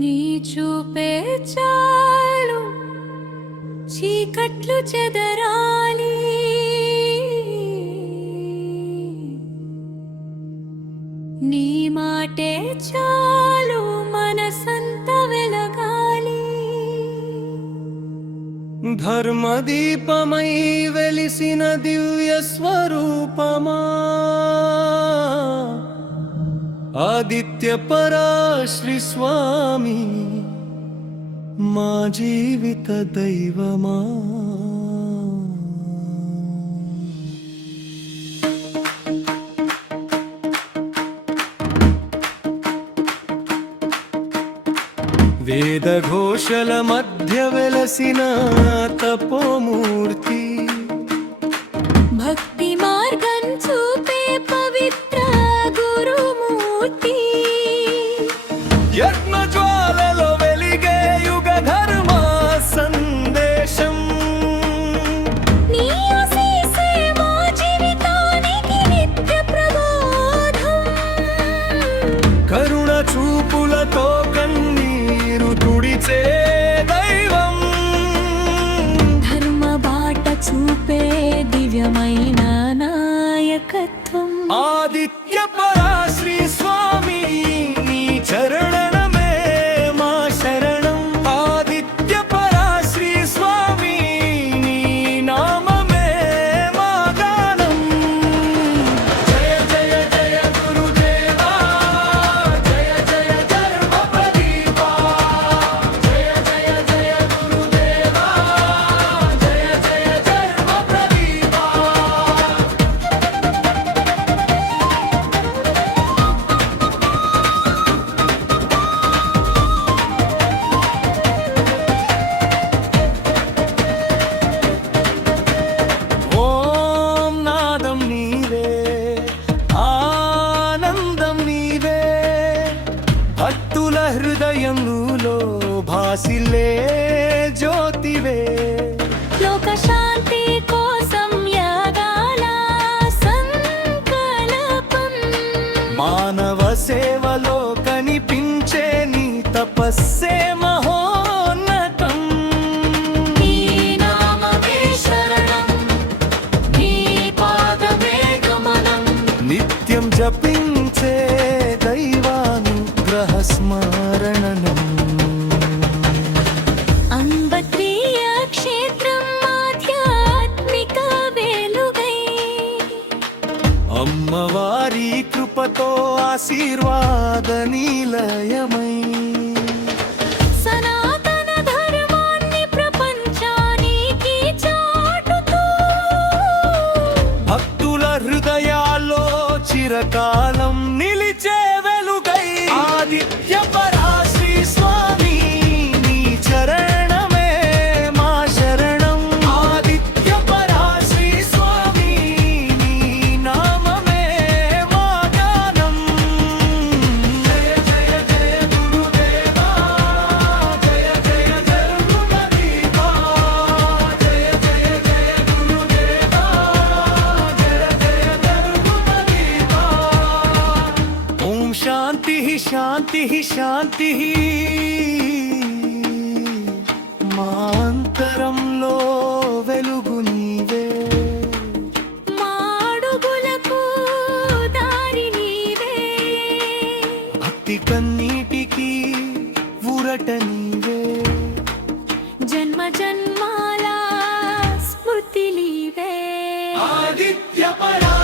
నీ చూపే చాలు చీకట్లు చెదరాలి, నీ మాటే చాలు మనసంత వెలగాలి. ధర్మదీపమై వెలిసిన దివ్య స్వరూపమా, ఆదిత్య పరాశ్రీ స్వామి మా జీవిత దైవమా. వేదఘోషల మధ్య వెలసిన తపోమూర్తి, భక్తి మార్గం చూపే పవిత్ర గురుమూర్తి, యజ్ఞజ్వాలలో వెలిగే యుగ ధర్మ సందేశం. నీ ఆశీస్సే మా జీవితానికి నిత్య ప్రబోధం. కరుణ చూపులతో కన్నీరు తుడిచే దైవం, ధర్మ బాట చూపే దివ్యమైన నాయకత్వం. ఆదిత్య పరాశ్రీ స్వామి నీ చరణమే మా శరణం. ఆదిత్య పరాశ్రీ స్వామి నీ నామమే మా గానం. జయ జయ జయ గురుదేవా, జయ జయ ధర్మ ప్రదీపా, జయ జయ జయ గురుదేవా, జయ జయ ధర్మ ప్రదీపా. ఓం నాదం నీవే, ఆనందం నీవే, భక్తుల హృదయంలో భాసిల్లే జ్యోతివే. లోక శాంతి కోసం యాగాల సంకల్పం, మానవ సేవలో కనిపించే నీ తపస్సే మహోన్నతం. నీ నామమే శరణం, నీ పాదమే గమనం. నిత్యం జపించే దైవానుగ్రహ స్మరణం. అంబత్రియ క్షేత్రం ఆధ్యాత్మిక వెలుగై, అమ్మవారి కృపతో ఆశీర్వాద నిలయమై, సనాతన ధర్మాన్ని ప్రపంచానికి చాటుతూ, భక్తుల హృదయాల్లో చిరకాలం నిలిచే వెలుగై. ఆదిత్య పరాశ్రీ స్వామి నీ చరణమే మా శరణం. ఆదిత్య పరాశ్రీ స్వామి నీ నామమే మా గానం. జయ జయ జయ గురుదేవా, జయ జయ ధర్మ ప్రదీపా, జయ జయ జయ గురుదేవా, జయ జయ ధర్మ ప్రదీపా. ఓం శాంతి శాంతి శాంతి, మా అంతరంలో వెలుగు నీవే. మా అడుగులకు దారి నీవే. భక్తి కన్నీటికి ఊరట నీవే. జన్మ జన్మాల స్మృతి నీవే. ఆదిత్య పరా